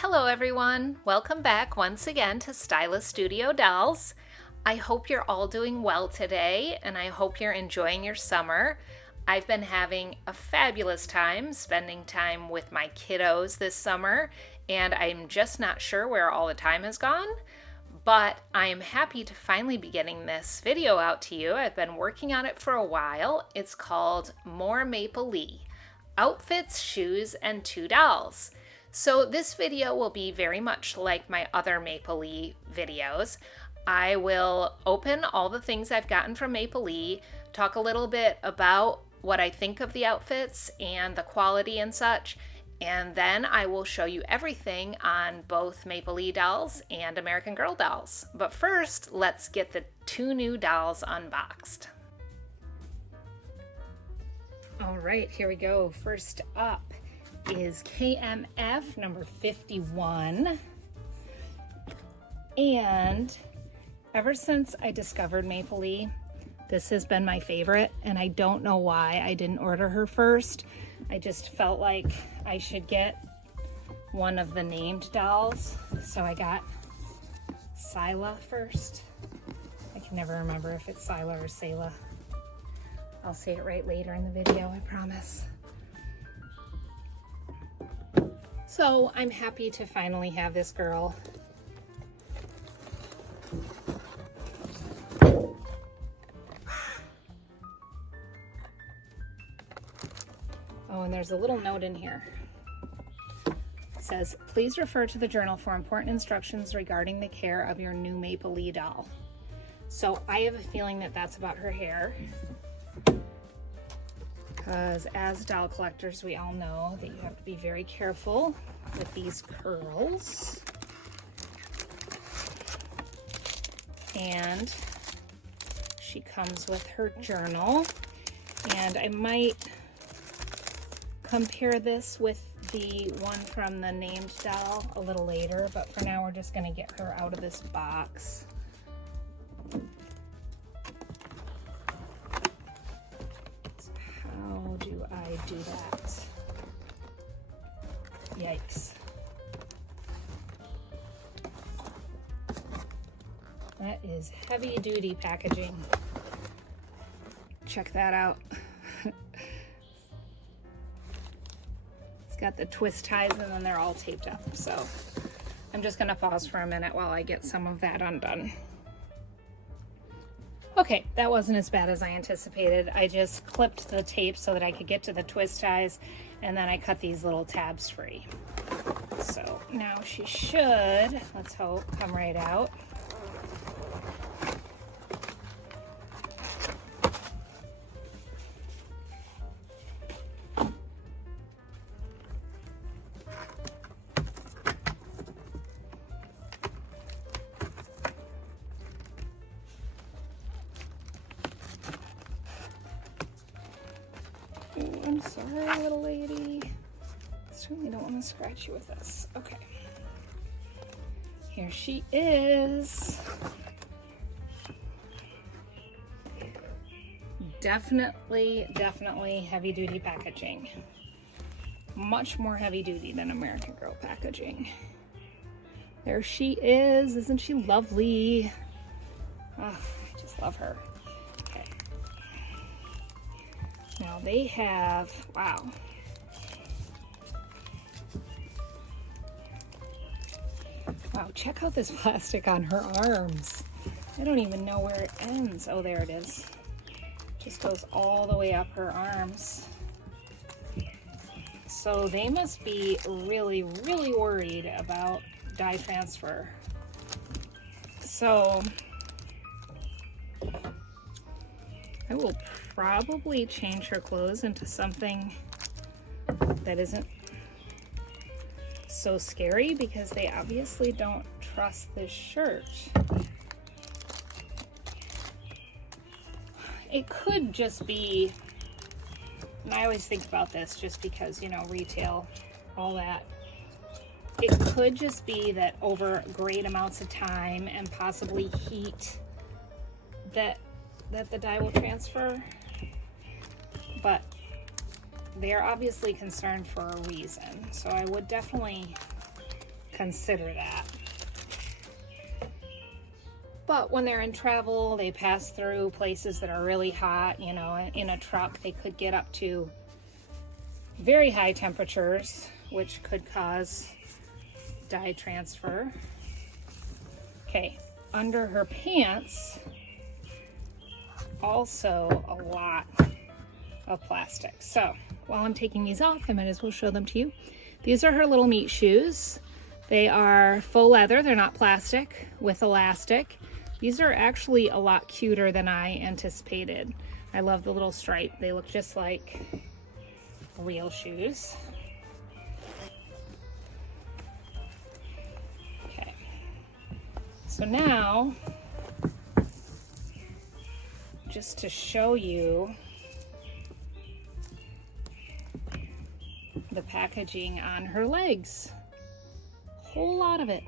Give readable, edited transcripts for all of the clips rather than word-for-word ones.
Hello everyone! Welcome back once again to Stylist Studio Dolls. I hope you're all doing well today and I hope you're enjoying your summer. I've been having a fabulous time spending time with my kiddos this summer and I'm just not sure where all the time has gone, but I am happy to finally be getting this video out to you. I've been working on it for a while. It's called More Maplelea: Outfits, Shoes, and 2 Dolls. So this video will be very much like my other Maplelea videos. I will open all the things I've gotten from Maplelea, talk a little bit about what I think of the outfits and the quality and such, and then I will show you everything on both Maplelea dolls and American Girl dolls. But first, let's get the 2 new dolls unboxed. All right, here we go. First up is KMF number 51. And ever since I discovered Maplelea, this has been my favorite, and I don't know why I didn't order her first. I just felt like I should get one of the named dolls, so I got Sila first. I can never remember if it's Sila or Selah. I'll say it right later in the video, I promise. So I'm happy to finally have this girl. Oh, and there's a little note in here. It says, please refer to the journal for important instructions regarding the care of your new Maplelea doll. So I have a feeling that that's about her hair. Because as doll collectors, we all know that you have to be very careful with these curls. And she comes with her journal. And I might compare this with the one from the named doll a little later, but for now we're just going to get her out of this box. How do I do that? Yikes. That is heavy duty packaging. Check that out. It's got the twist ties and then they're all taped up. So I'm just gonna pause for a minute while I get some of that undone. Okay, that wasn't as bad as I anticipated. I just clipped the tape so that I could get to the twist ties, and then I cut these little tabs free. So now she should, let's hope, come right out. Ooh, I'm sorry, little lady. Certainly don't want to scratch you with this. Okay. Here she is. Definitely heavy duty packaging. Much more heavy duty than American Girl packaging. There she is. Isn't she lovely? Oh, I just love her. Okay. Now they have, wow. Wow, check out this plastic on her arms. I don't even know where it ends. Oh, there it is. Just goes all the way up her arms. So they must be really worried about dye transfer. So I will probably change her clothes into something that isn't so scary because they obviously don't trust this shirt. It could just be, and I always think about this just because, you know, retail, all that. It could just be that over great amounts of time and possibly heat that the dye will transfer. But they are obviously concerned for a reason. So I would definitely consider that. But when they're in travel, they pass through places that are really hot. You know, in a truck, they could get up to very high temperatures, which could cause dye transfer. Okay, under her pants, also a lot of plastic. So while I'm taking these off, I might as well show them to you. These are her little meat shoes. They are faux leather, they're not plastic, with elastic. These are actually a lot cuter than I anticipated. I love the little stripe. They look just like real shoes. Okay, so now, just to show you the packaging on her legs, a whole lot of it.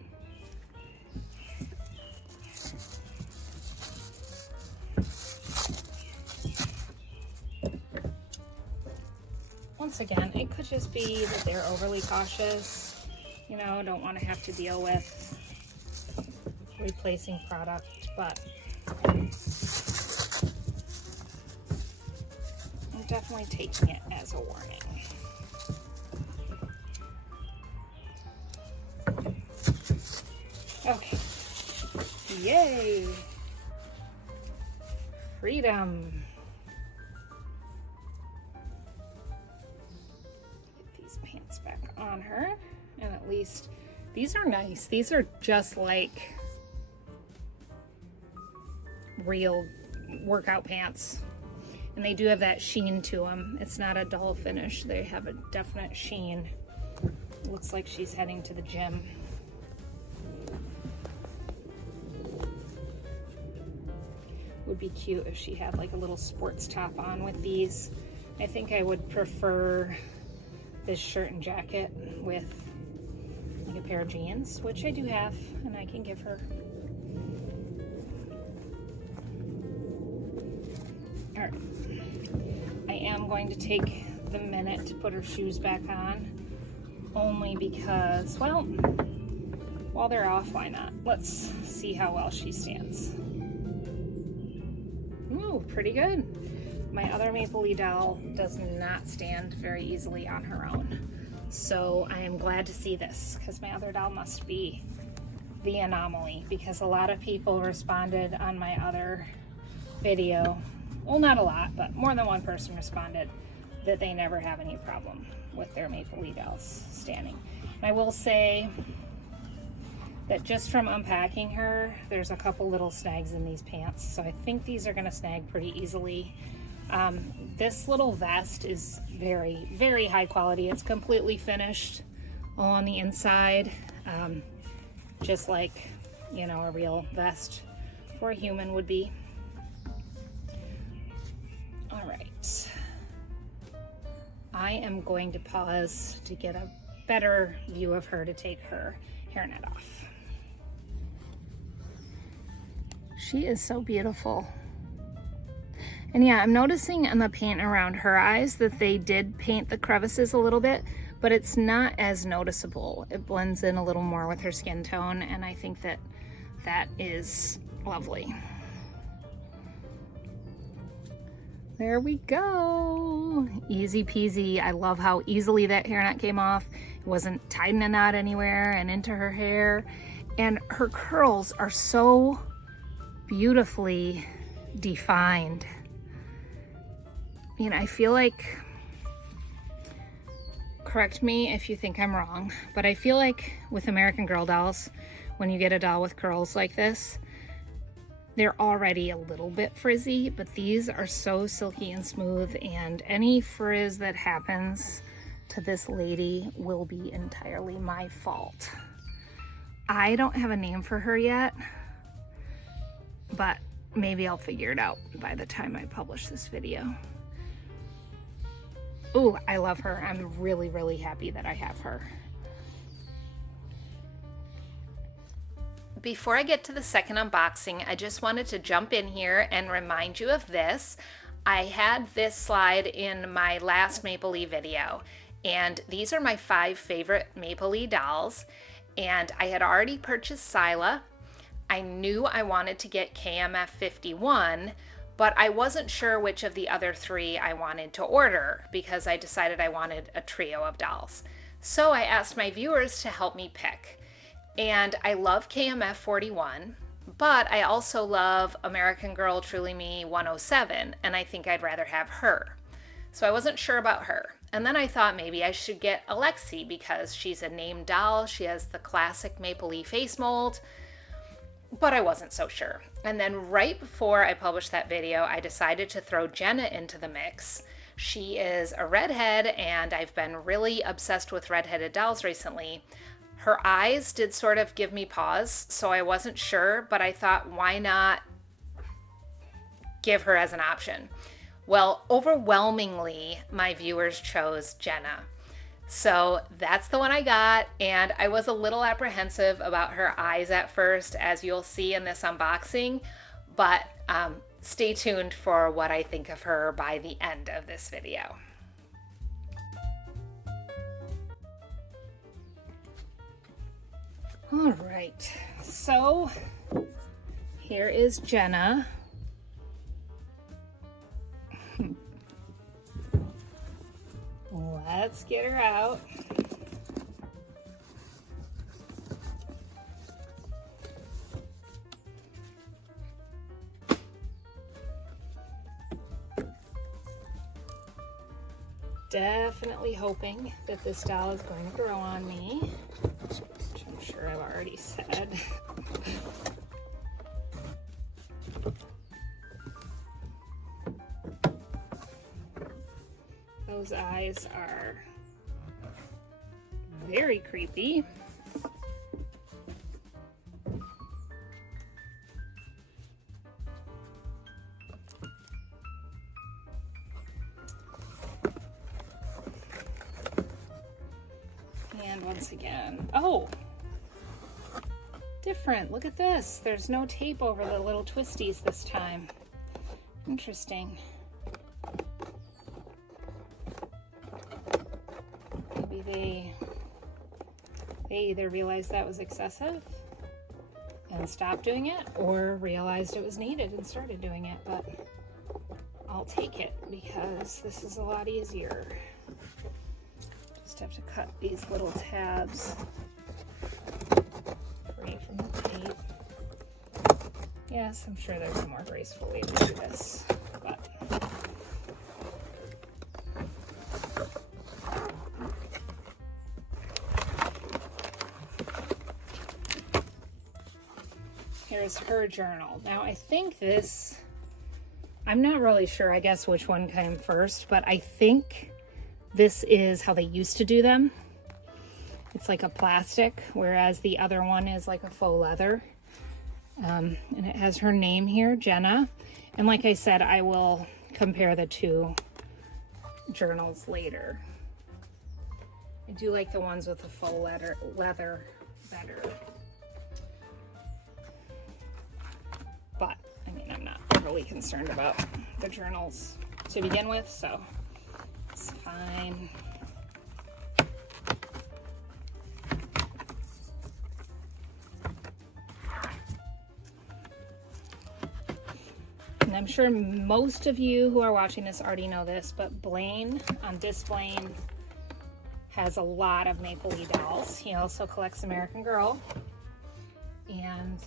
Once again, it could just be that they're overly cautious, you know, don't want to have to deal with replacing product, but I'm definitely taking it as a warning. Okay, yay, freedom. Back on her, and at least these are nice. These are just like real workout pants, and they do have that sheen to them. It's not a dull finish, they have a definite sheen. It looks like she's heading to the gym. Would be cute if she had like a little sports top on with these. I think I would prefer this shirt and jacket with like a pair of jeans, which I do have, and I can give her. All right, I am going to take the minute to put her shoes back on, only because, well, while they're off, why not? Let's see how well she stands. Ooh, pretty good. My other Maplelea doll does not stand very easily on her own. So I am glad to see this, because my other doll must be the anomaly, because a lot of people responded on my other video. Well, not a lot, but more than one person responded that they never have any problem with their Maplelea dolls standing. And I will say that just from unpacking her, there's a couple little snags in these pants. So I think these are gonna snag pretty easily. This little vest is very, very high quality. It's completely finished all on the inside, just like, you know, a real vest for a human would be. All right. I am going to pause to get a better view of her to take her hairnet off. She is so beautiful. And yeah, I'm noticing on the paint around her eyes that they did paint the crevices a little bit, but it's not as noticeable. It blends in a little more with her skin tone, and I think that that is lovely. There we go. Easy peasy. I love how easily that hairnet came off. It wasn't tied in a knot anywhere and into her hair. And her curls are so beautifully defined. I feel like, correct me if you think I'm wrong, but I feel like with American Girl dolls, when you get a doll with curls like this, they're already a little bit frizzy, but these are so silky and smooth, and any frizz that happens to this lady will be entirely my fault. I don't have a name for her yet, but maybe I'll figure it out by the time I publish this video. Ooh, I love her. I'm really, really happy that I have her. Before I get to the second unboxing, I just wanted to jump in here and remind you of this. I had this slide in my last Maplelea video, and these are my 5 favorite Maplelea dolls. and I had already purchased Sila. I knew I wanted to get KMF 51, but I wasn't sure which of the other 3 I wanted to order because I decided I wanted a trio of dolls. So I asked my viewers to help me pick. And I love KMF 41, but I also love American Girl Truly Me 107, and I think I'd rather have her. So I wasn't sure about her. And then I thought maybe I should get Alexi because she's a named doll. She has the classic Maplelea face mold, but I wasn't so sure. And then right before I published that video, I decided to throw Jenna into the mix. She is a redhead, and I've been really obsessed with redheaded dolls recently. Her eyes did sort of give me pause, so I wasn't sure, but I thought, why not give her as an option? Well, overwhelmingly, my viewers chose Jenna. So that's the one I got, and I was a little apprehensive about her eyes at first, as you'll see in this unboxing, but stay tuned for what I think of her by the end of this video. All right, so here is Jenna. Let's get her out. Definitely hoping that this doll is going to grow on me, which I'm sure I've already said. Those eyes are very creepy. And once again, oh, different. Look at this. There's no tape over the little twisties this time. Interesting. Maybe they either realized that was excessive and stopped doing it, or realized it was needed and started doing it, but I'll take it because this is a lot easier. Just have to cut these little tabs free from the tape. Yes, I'm sure there's a more graceful way to do this, but here's her journal. Now I think this, I'm not really sure, I guess, which one came first, but I think this is how they used to do them. It's like a plastic, whereas the other one is like a faux leather. And it has her name here, Jenna. And like I said, I will compare the two journals later. I do like the ones with the faux leather better. But, I mean, I'm not overly concerned about the journals to begin with, so it's fine. And I'm sure most of you who are watching this already know this, but Blaine on Displain has a lot of Maplelea dolls. He also collects American Girl and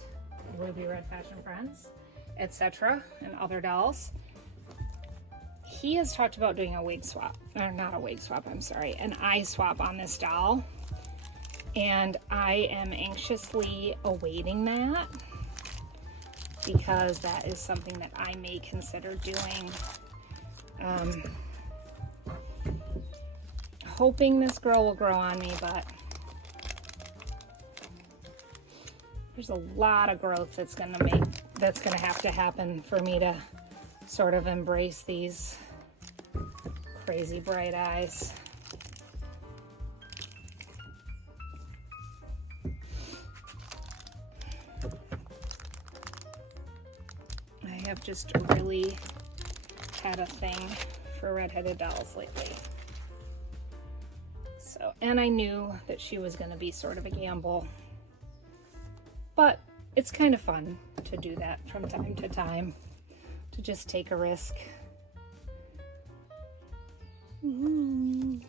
Ruby Red Fashion Friends, etc., and other dolls. He has talked about doing a wig swap, or not a wig swap, I'm sorry, an eye swap on this doll, and I am anxiously awaiting that because that is something that I may consider doing. Hoping this girl will grow on me, but there's a lot of growth that's gonna have to happen for me to sort of embrace these crazy bright eyes. I have just really had a thing for redheaded dolls lately. So, and I knew that she was going to be sort of a gamble, but it's kind of fun to do that from time to time, to just take a risk. Don't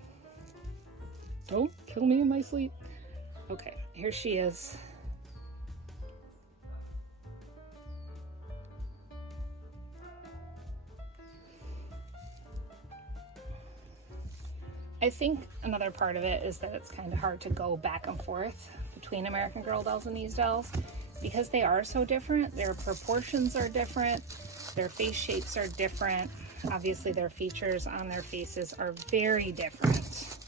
kill me in my sleep. Okay, here she is. I think another part of it is that it's kind of hard to go back and forth between American Girl dolls and these dolls because they are so different. Their proportions are different. Their face shapes are different. Obviously, their features on their faces are very different.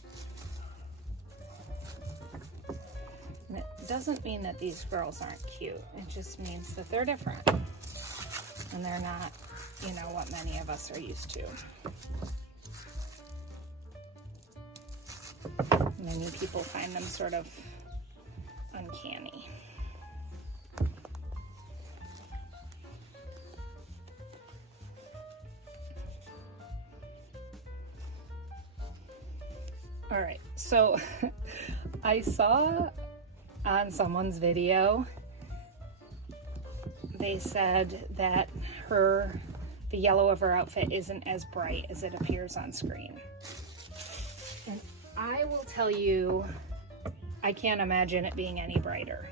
And it doesn't mean that these girls aren't cute. It just means that they're different. And they're not, you know, what many of us are used to. Many people find them sort of uncanny. All right, so I saw on someone's video, they said that the yellow of her outfit isn't as bright as it appears on screen. And I will tell you, I can't imagine it being any brighter.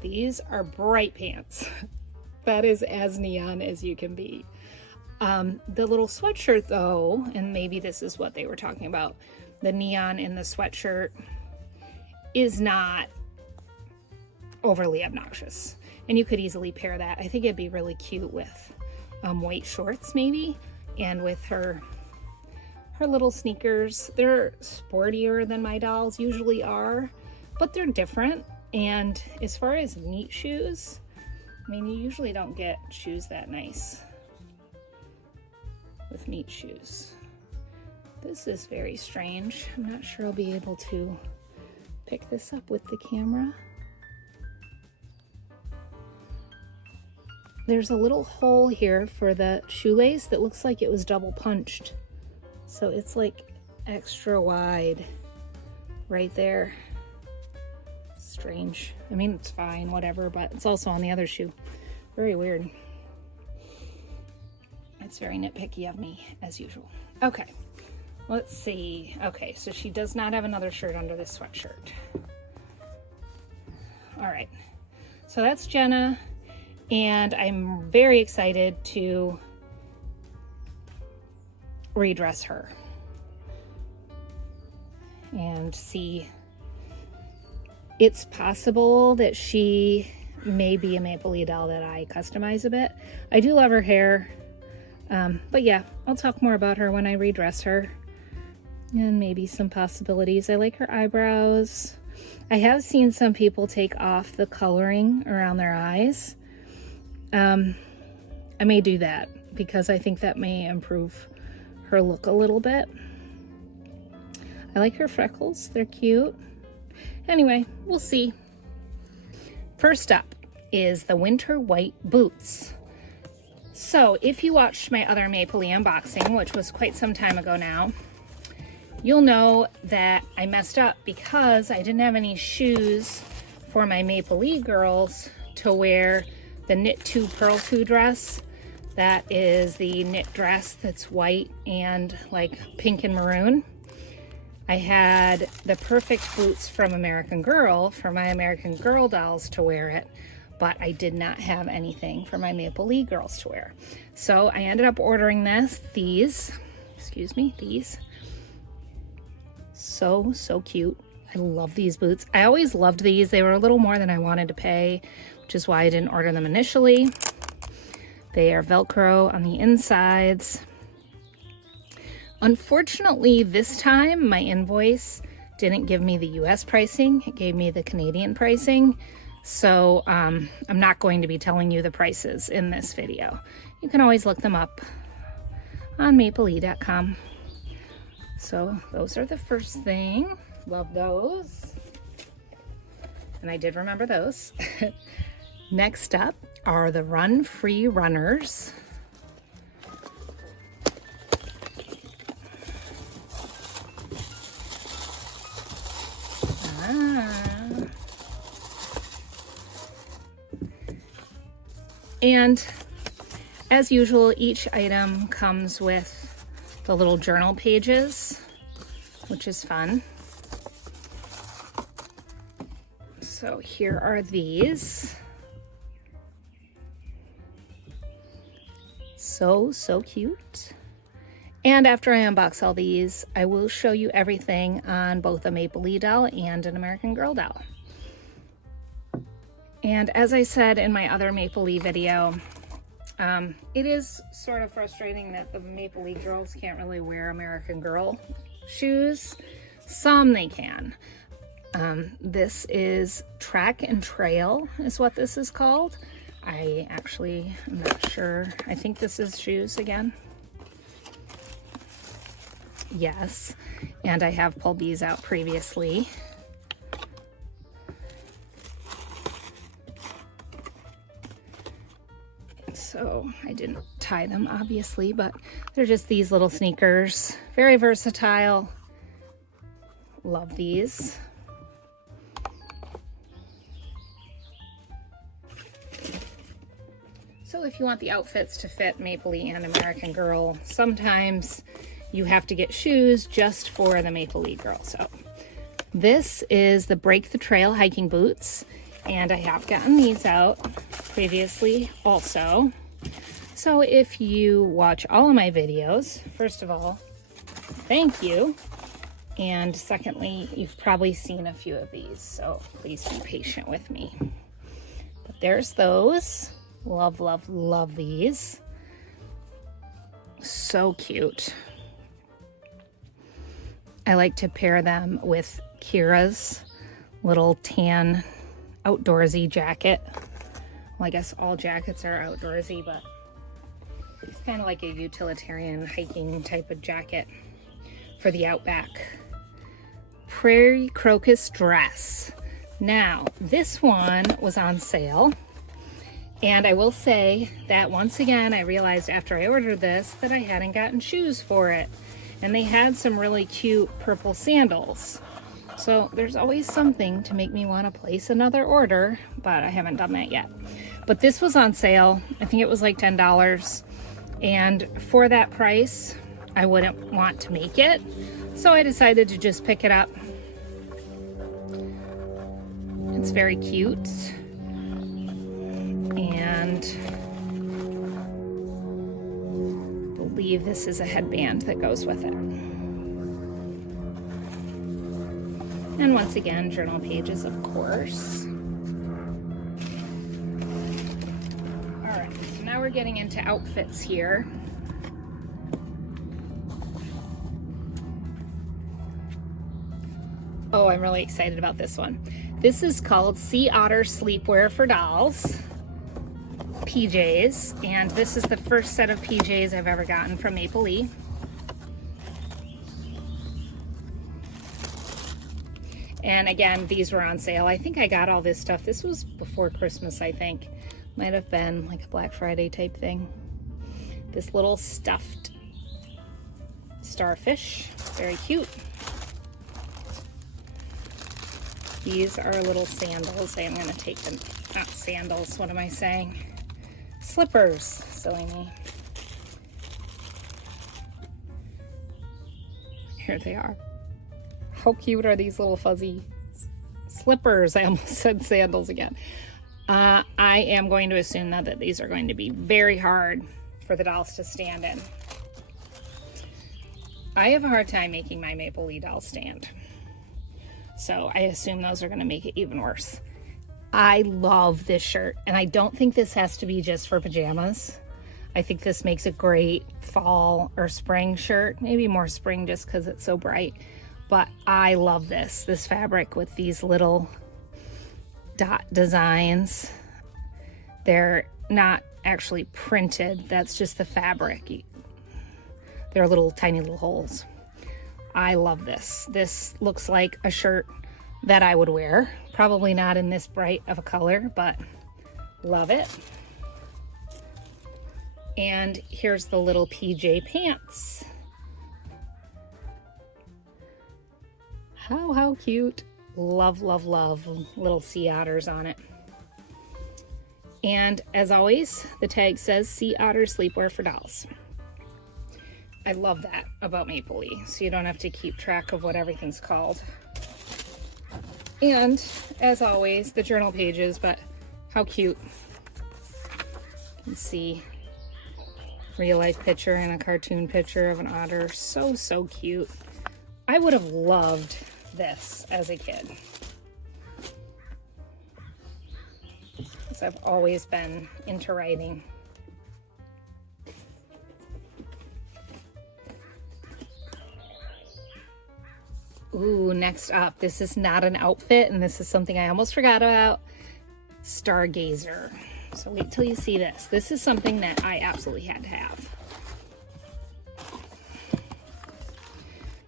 These are bright pants. That is as neon as you can be. The little sweatshirt though, and maybe this is what they were talking about, the neon in the sweatshirt is not overly obnoxious. And you could easily pair that. I think it'd be really cute with white shorts maybe, and with her little sneakers. They're sportier than my dolls usually are, but they're different. And as far as neat shoes, I mean, you usually don't get shoes that nice with neat shoes. This is very strange. I'm not sure I'll be able to pick this up with the camera. There's a little hole here for the shoelace that looks like it was double punched. So it's like extra wide right there. Strange. I mean, it's fine, whatever, but it's also on the other shoe. Very weird. It's very nitpicky of me, as usual. Okay, let's see. Okay, so she does not have another shirt under this sweatshirt. All right, so that's Jenna, and I'm very excited to redress her and see. It's possible that she may be a Maplelea doll that I customize a bit. I do love her hair, but yeah, I'll talk more about her when I redress her, and maybe some possibilities. I like her eyebrows. I have seen some people take off the coloring around their eyes. I may do that because I think that may improve her look a little bit. I like her freckles, they're cute. Anyway, we'll see. First up is the winter white boots. So if you watched my other Maplelea unboxing, which was quite some time ago now, you'll know that I messed up because I didn't have any shoes for my Maplelea girls to wear the Knit 2 Purl 2 dress. That is the knit dress that's white and like pink and maroon. I had the perfect boots from American Girl for my American Girl dolls to wear it, but I did not have anything for my Maplelea girls to wear. So I ended up ordering these. So cute. I love these boots. I always loved these. They were a little more than I wanted to pay, which is why I didn't order them initially. They are Velcro on the insides. Unfortunately, this time my invoice didn't give me the US pricing. It gave me the Canadian pricing. So I'm not going to be telling you the prices in this video. You can always look them up on maplelea.com. So those are the first thing. Love those. And I did remember those. Next up are the Run Free Runners. And as usual, each item comes with the little journal pages, which is fun. So here are these. So cute. And after I unbox all these, I will show you everything on both a Maplelea doll and an American Girl doll. And as I said in my other Maplelea video, it is sort of frustrating that the Maplelea girls can't really wear American Girl shoes. Some they can. This is Track and Trail is what this is called. I actually am not sure. I think this is shoes again. Yes, and I have pulled these out previously. So I didn't tie them obviously, but they're just these little sneakers. Very versatile. Love these. So if you want the outfits to fit Maplelea and American Girl, sometimes you have to get shoes just for the Maplelea Girl. So this is the Break the Trail hiking boots, and I have gotten these out previously also. So if you watch all of my videos, first of all, thank you. And secondly, you've probably seen a few of these, so please be patient with me. But there's those. Love, love, love these. So cute. I like to pair them with Kira's little tan outdoorsy jacket. Well, I guess all jackets are outdoorsy, but it's kind of like a utilitarian hiking type of jacket for the outback. Prairie Crocus dress. Now, this one was on sale. And I will say that once again, I realized after I ordered this that I hadn't gotten shoes for it. And they had some really cute purple sandals. So there's always something to make me want to place another order, but I haven't done that yet. But this was on sale. I think it was like $10. And for that price, I wouldn't want to make it. So I decided to just pick it up. It's very cute. And I believe this is a headband that goes with it. And once again, journal pages, of course. All right, so now we're getting into outfits here. Oh, I'm really excited about this one. This is called Sea Otter Sleepwear for Dolls. PJs, and this is the first set of PJs I've ever gotten from Maplelea. And again, these were on sale. I think I got all this stuff. This was before Christmas, I think. Might have been like a Black Friday type thing. This little stuffed starfish, very cute. These are little sandals. I am going to take them, not sandals, what am I saying? Slippers, silly me. Here they are. How cute are these little fuzzy slippers? I almost said sandals again. I am going to assume that these are going to be very hard for the dolls to stand in. I have a hard time making my Maplelea doll stand. So I assume those are going to make it even worse. I love this shirt, and I don't think this has to be just for pajamas. I think this makes a great fall or spring shirt, maybe more spring just because it's so bright. But I love this fabric with these little dot designs. They're not actually printed, that's just the fabric. They're little tiny little holes. I love this. This looks like a shirt that I would wear. Probably not in this bright of a color, but love it. And here's the little PJ pants. How cute. Love, love, love little sea otters on it. And as always, the tag says Sea Otter Sleepwear for Dolls. I love that about Maplelea, so you don't have to keep track of what everything's called. And as always, the journal pages, but how cute. You can see real life picture and a cartoon picture of an otter. So, so cute. I would have loved this as a kid. Because I've always been into writing. Ooh, next up, this is not an outfit, and this is something I almost forgot about. Stargazer. So wait till you see this. This is something that I absolutely had to have.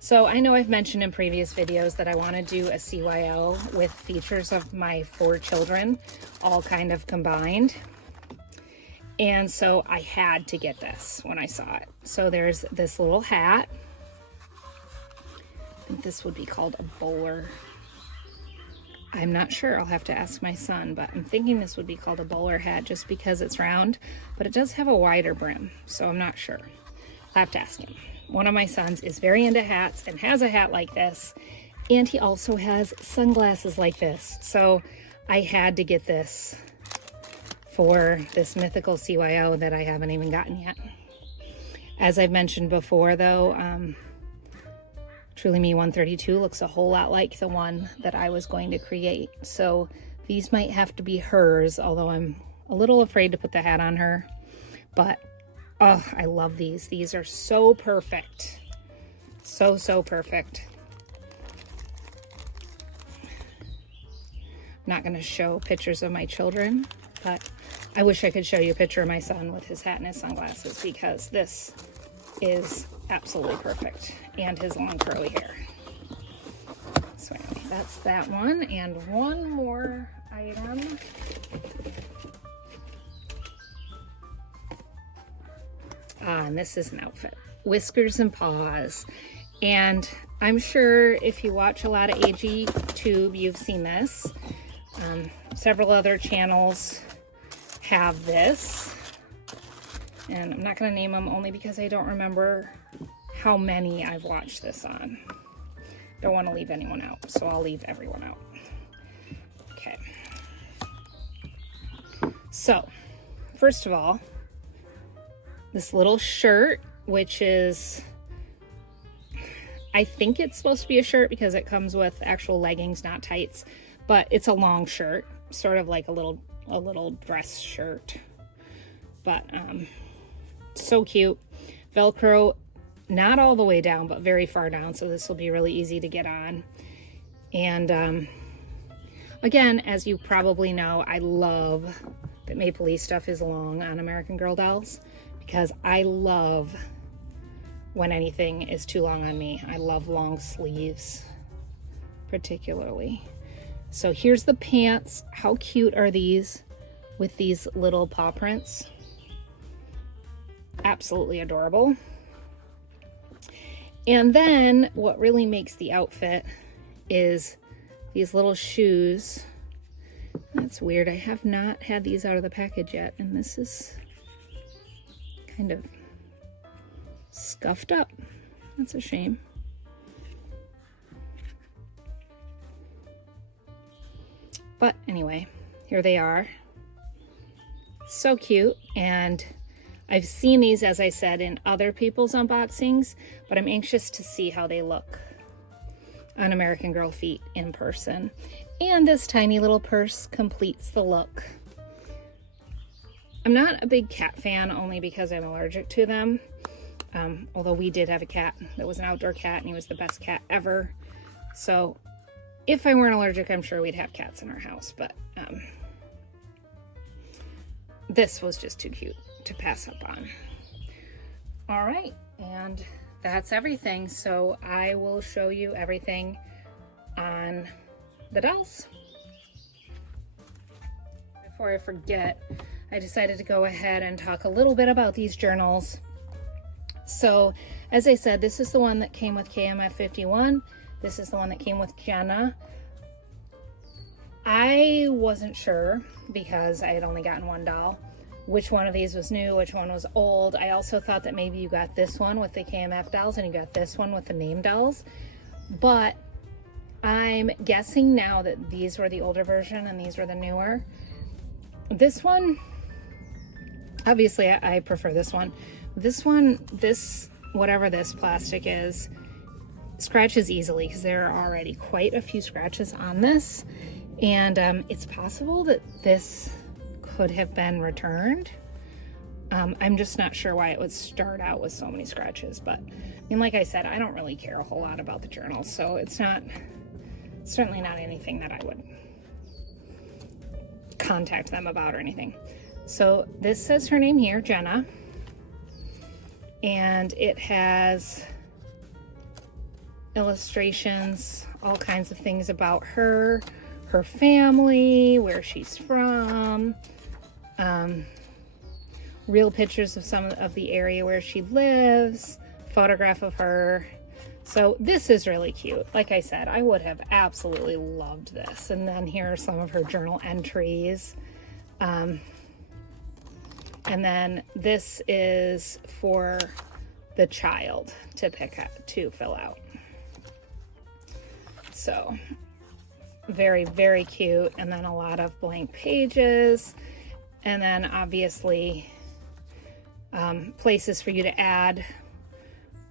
So I know I've mentioned in previous videos that I want to do a CYO with features of my 4 children, all kind of combined. And so I had to get this when I saw it. So there's this little hat. I think this would be called a bowler. I'm not sure, I'll have to ask my son, but I'm thinking this would be called a bowler hat just because it's round, but it does have a wider brim, so I'm not sure. I'll have to ask him. One of my sons is very into hats and has a hat like this, and he also has sunglasses like this, so I had to get this for this mythical CYO that I haven't even gotten yet. As I've mentioned before though, Truly Me 132 looks a whole lot like the one that I was going to create. So these might have to be hers, although I'm a little afraid to put the hat on her. But, oh, I love these. These are so perfect. So, so perfect. I'm not going to show pictures of my children, but I wish I could show you a picture of my son with his hat and his sunglasses, because this is absolutely perfect, and his long curly hair. So anyway, that's that one, and one more item. And this is an outfit, Whiskers and Paws. And I'm sure if you watch a lot of AGTube, you've seen this. Several other channels have this, and I'm not going to name them only because I don't remember how many I've watched this on. Don't want to leave anyone out, so I'll leave everyone out. Okay. So, first of all, this little shirt, which is, I think it's supposed to be a shirt because it comes with actual leggings, not tights, but it's a long shirt, sort of like a little dress shirt. But so cute. Velcro, not all the way down, but very far down, so this will be really easy to get on. And again, as you probably know, I love that Maplelea stuff is long on American Girl dolls, because I love when anything is too long on me. I love long sleeves, particularly. So here's the pants. How cute are these with these little paw prints? Absolutely adorable. And then what really makes the outfit is these little shoes. That's weird. I have not had these out of the package yet, and this is kind of scuffed up. That's a shame. But anyway, here they are. So cute. And I've seen these, as I said, in other people's unboxings, but I'm anxious to see how they look on American Girl feet in person. And this tiny little purse completes the look. I'm not a big cat fan, only because I'm allergic to them. Although we did have a cat that was an outdoor cat, and he was the best cat ever. So if I weren't allergic, I'm sure we'd have cats in our house, but this was just too cute to pass up on. All right, and that's everything. So I will show you everything on the dolls. Before I forget, I decided to go ahead and talk a little bit about these journals. So as I said, this is the one that came with KMF 51. This is the one that came with Jenna. I wasn't sure because I had only gotten one doll, which one of these was new, which one was old. I also thought that maybe you got this one with the KMF dolls and you got this one with the name dolls, but I'm guessing now that these were the older version and these were the newer. This one, obviously I prefer this one. This one, whatever this plastic is, scratches easily because there are already quite a few scratches on this. And it's possible that this could have been returned. I'm just not sure why it would start out with so many scratches, but I mean, like I said, I don't really care a whole lot about the journals, so it's certainly not anything that I would contact them about or anything. So this says her name here, Jenna, and it has illustrations, all kinds of things about her family, where she's from, real pictures of some of the area where she lives, photograph of her. So this is really cute. Like I said, I would have absolutely loved this. And then here are some of her journal entries. And then this is for the child to fill out. So very, very cute. And then a lot of blank pages. And then obviously places for you to add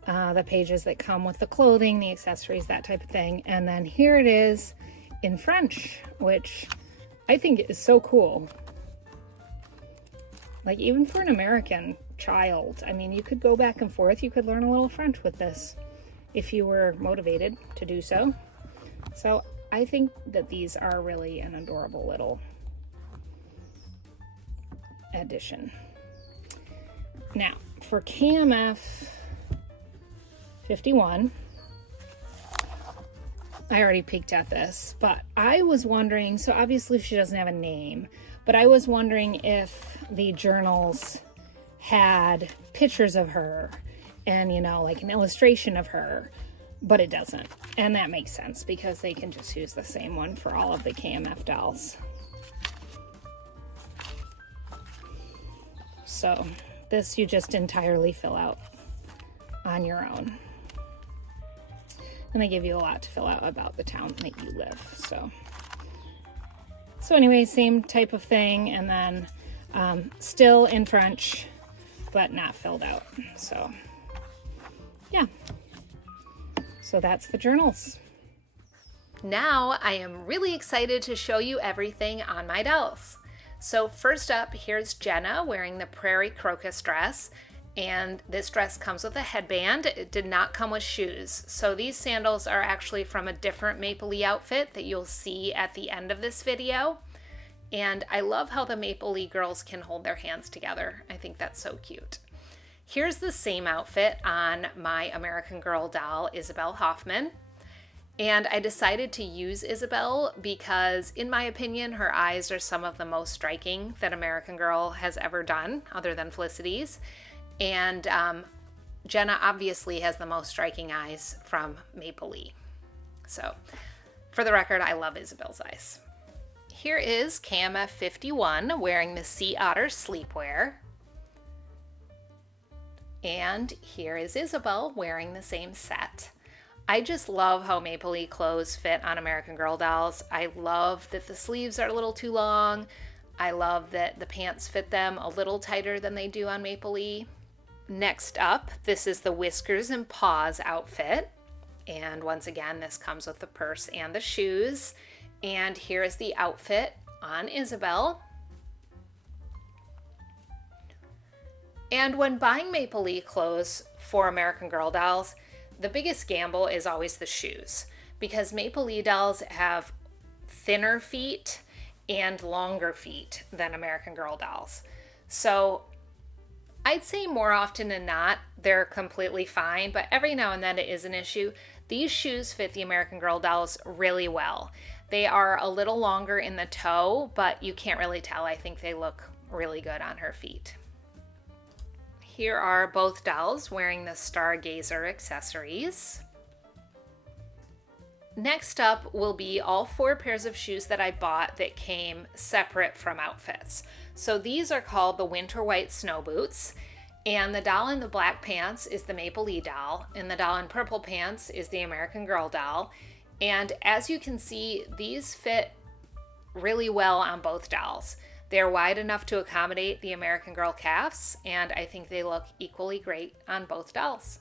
the pages that come with the clothing, the accessories, that type of thing. And then here it is in French, which I think is so cool. Like, even for an American child, I mean, you could go back and forth. You could learn a little French with this if you were motivated to do so. So I think that these are really an adorable little addition. Now, for KMF 51, I already peeked at this, but I was wondering, so obviously she doesn't have a name, but I was wondering if the journals had pictures of her and, you know, like an illustration of her, but it doesn't. And that makes sense because they can just use the same one for all of the KMF dolls. So this you just entirely fill out on your own. And they give you a lot to fill out about the town that you live. So anyway, same type of thing. And then still in French, but not filled out. So yeah. So that's the journals. Now I am really excited to show you everything on my dolls. So first up, here's Jenna wearing the Prairie Crocus dress. And this dress comes with a headband. It did not come with shoes. So these sandals are actually from a different Maplelea outfit that you'll see at the end of this video. And I love how the Maplelea girls can hold their hands together. I think that's so cute. Here's the same outfit on my American Girl doll, Isabel Hoffman. And I decided to use Isabel because, in my opinion, her eyes are some of the most striking that American Girl has ever done, other than Felicity's. And Jenna obviously has the most striking eyes from Maplelea. So, for the record, I love Isabel's eyes. Here is KMF 51 wearing the Sea Otter sleepwear. And here is Isabel wearing the same set. I just love how Maplelea clothes fit on American Girl dolls. I love that the sleeves are a little too long. I love that the pants fit them a little tighter than they do on Maplelea. Next up, this is the Whiskers and Paws outfit. And once again, this comes with the purse and the shoes. And here is the outfit on Isabel. And when buying Maplelea clothes for American Girl dolls, the biggest gamble is always the shoes, because Maplelea dolls have thinner feet and longer feet than American Girl dolls. So I'd say more often than not, they're completely fine, but every now and then it is an issue. These shoes fit the American Girl dolls really well. They are a little longer in the toe, but you can't really tell. I think they look really good on her feet. Here are both dolls wearing the Stargazer accessories. Next up will be all 4 pairs of shoes that I bought that came separate from outfits. So these are called the Winter White Snow Boots, and the doll in the black pants is the Maplelea doll, and the doll in purple pants is the American Girl doll. And as you can see, these fit really well on both dolls. They're wide enough to accommodate the American Girl calves, and I think they look equally great on both dolls.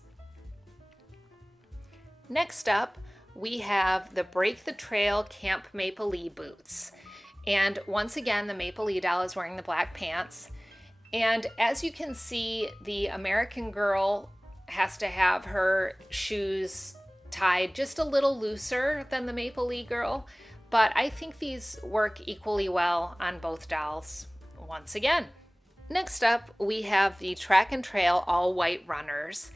Next up, we have the Break the Trail Camp Maplelea boots. And once again, the Maplelea doll is wearing the black pants. And as you can see, the American Girl has to have her shoes tied just a little looser than the Maplelea girl, but I think these work equally well on both dolls once again. Next up, we have the Track and Trail All White Runners.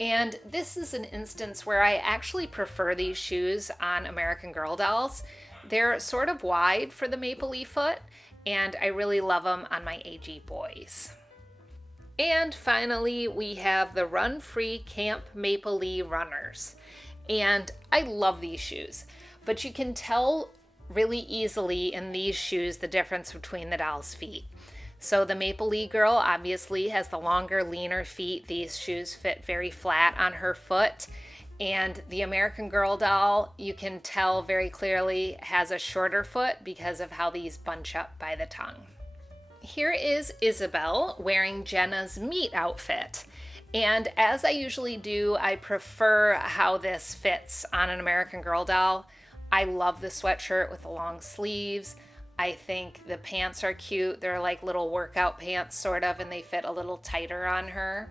And this is an instance where I actually prefer these shoes on American Girl dolls. They're sort of wide for the Maplelea foot, and I really love them on my AG boys. And finally, we have the Run Free Camp Maplelea Runners. And I love these shoes, but you can tell really easily in these shoes the difference between the doll's feet. So the Maplelea girl obviously has the longer, leaner feet. These shoes fit very flat on her foot. And the American Girl doll, you can tell very clearly, has a shorter foot because of how these bunch up by the tongue. Here is Isabel wearing Jenna's meet outfit. And as I usually do, I prefer how this fits on an American Girl doll. I love the sweatshirt with the long sleeves. I think the pants are cute. They're like little workout pants sort of, and they fit a little tighter on her.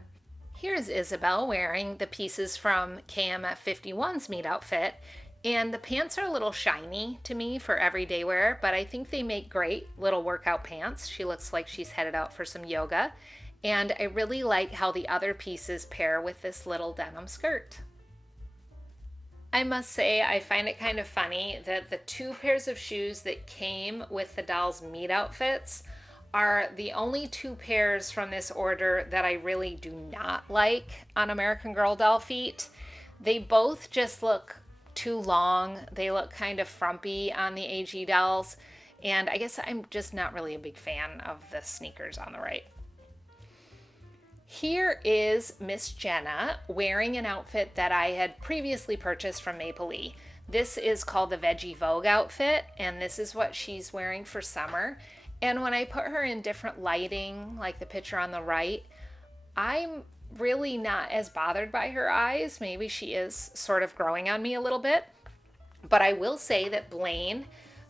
Here's Isabel wearing the pieces from KMF 51's meet outfit, and the pants are a little shiny to me for everyday wear, but I think they make great little workout pants. She looks like she's headed out for some yoga, and I really like how the other pieces pair with this little denim skirt. I must say, I find it kind of funny that the 2 pairs of shoes that came with the doll's meet outfits are the only 2 pairs from this order that I really do not like on American Girl doll feet. They both just look too long. They look kind of frumpy on the AG dolls, and I guess I'm just not really a big fan of the sneakers on the right. Here is Miss Jenna wearing an outfit that I had previously purchased from Maplelea. This is called the Veggie Vogue outfit, and this is what she's wearing for summer. And when I put her in different lighting, like the picture on the right, I'm really not as bothered by her eyes. Maybe she is sort of growing on me a little bit. But I will say that Blaine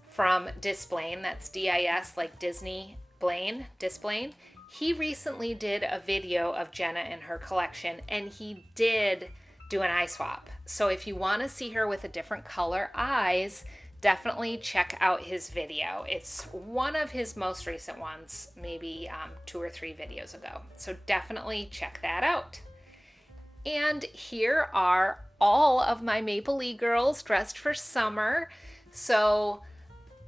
from Displain, that's D-I-S, like Disney Blaine, Displain, he recently did a video of Jenna in her collection, and he did do an eye swap. So if you want to see her with a different color eyes, definitely check out his video. It's one of his most recent ones, maybe 2 or 3 videos ago. So definitely check that out. And here are all of my Maplelea girls dressed for summer. So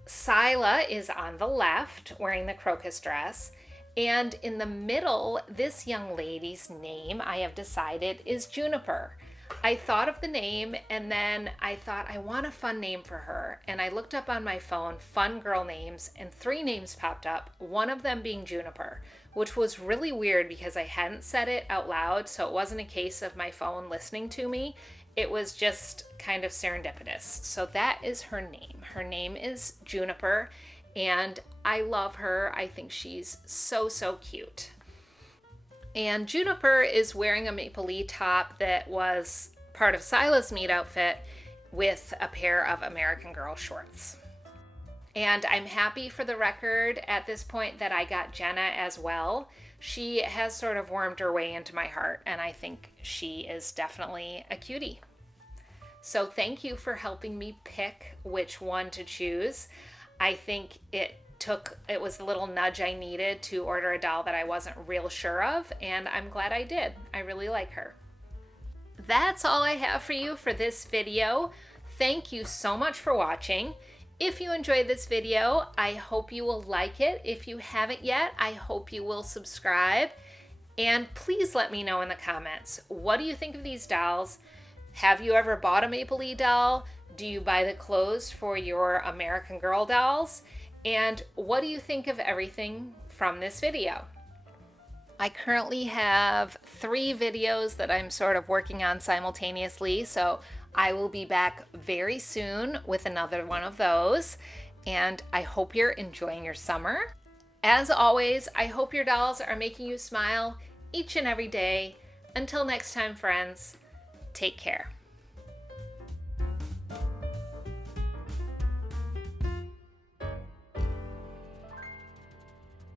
Sila is on the left wearing the crocus dress. And in the middle, this young lady's name, I have decided, is Juniper. I thought of the name, and then I thought I want a fun name for her. And I looked up on my phone, fun girl names, and 3 names popped up, one of them being Juniper, which was really weird because I hadn't said it out loud, so it wasn't a case of my phone listening to me. It was just kind of serendipitous. So that is her name. Her name is Juniper, and I love her. I think she's so, so cute. And Juniper is wearing a Maplelea top that was part of Sila's meet outfit with a pair of American Girl shorts. And I'm happy for the record at this point that I got Jenna as well. She has sort of wormed her way into my heart, and I think she is definitely a cutie. So thank you for helping me pick which one to choose. I think it was a little nudge I needed to order a doll that I wasn't real sure of, and I'm glad I did. I really like her. That's all I have for you for this video. Thank you so much for watching. If you enjoyed this video, I hope you will like it. If you haven't yet, I hope you will subscribe. And please let me know in the comments, what do you think of these dolls? Have you ever bought a Maplelea doll? Do you buy the clothes for your American Girl dolls? And what do you think of everything from this video? I currently have 3 videos that I'm sort of working on simultaneously, so I will be back very soon with another one of those. And I hope you're enjoying your summer. As always, I hope your dolls are making you smile each and every day. Until next time, friends, take care.